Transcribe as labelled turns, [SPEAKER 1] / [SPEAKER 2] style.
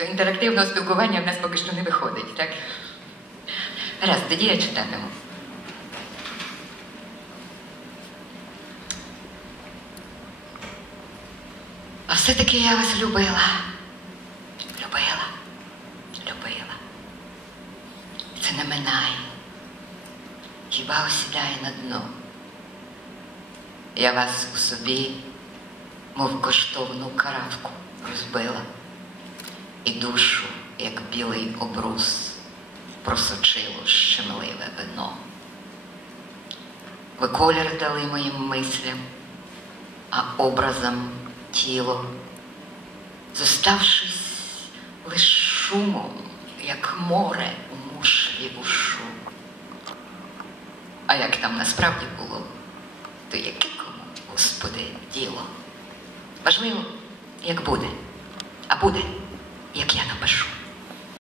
[SPEAKER 1] то інтерактивного спілкування в нас поки що не виходить, так? Раз, тоді я читатиму. А все-таки я вас любила. Любила, любила. Це не минає. Хіба осідає на дно. Я вас у собі, мов коштовну каравку, розбила, і душу, як білий обрус, просочило щемливе вино. Ви колір дали моїм мислям, а образом тіло, зоставшись лиш шумом, як море у мушлі ушу. А як там насправді було, то яке кому, Господи, діло? Важливо, як буде, а буде, як я напишу.